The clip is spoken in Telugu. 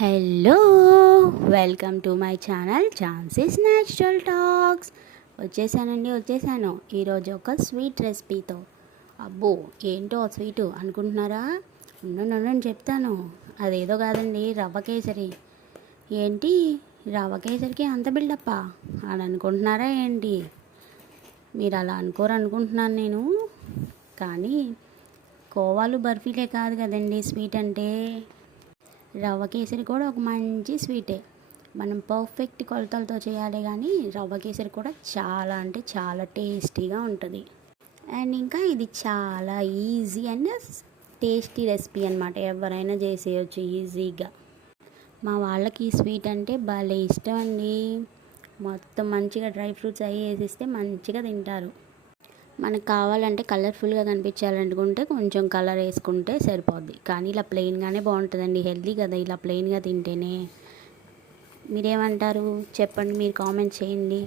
Hello, welcome to my channel ఛాన్సీస్ న్యాచురల్ టాక్స్. వచ్చేసాను ఈరోజు ఒక స్వీట్ రెసిపీతో. అబ్బో, ఏంటో స్వీటు అనుకుంటున్నారా? ఉండండి చెప్తాను. అదేదో కాదండి, రవ్వ కేసరి. ఏంటి రవ్వ కేసరికి అంత బిల్డప్పా అని అనుకుంటున్నారా ఏంటి? మీరు అలా అనుకుంటున్నాను నేను. కానీ కోవాలు బర్ఫీలే కాదు కదండి స్వీట్ అంటే. రవ్వ కేసరి కూడా ఒక మంచి స్వీటే. మనం పర్ఫెక్ట్ కొలతలతో చేయాలి, కానీ రవ్వ కేసరి కూడా చాలా అంటే చాలా టేస్టీగా ఉంటుంది. అండ్ ఇంకా ఇది చాలా ఈజీ అండ్ టేస్టీ రెసిపీ అనమాట. ఎవరైనా చేసేయచ్చు ఈజీగా. మా వాళ్ళకి ఈ స్వీట్ అంటే భలే ఇష్టం అండి. మొత్తం మంచిగా డ్రై ఫ్రూట్స్ అవి వేసిస్తే మంచిగా తింటారు. మనకు కావాలంటే కలర్ఫుల్గా కనిపించాలనుకుంటే కొంచెం కలర్ వేసుకుంటే సరిపోద్ది, కానీ ఇలా ప్లెయిన్గానే బాగుంటుందండి. హెల్దీ కదా ఇలా ప్లెయిన్గా తింటేనే. మీరేమంటారు చెప్పండి, మీరు కామెంట్ చేయండి.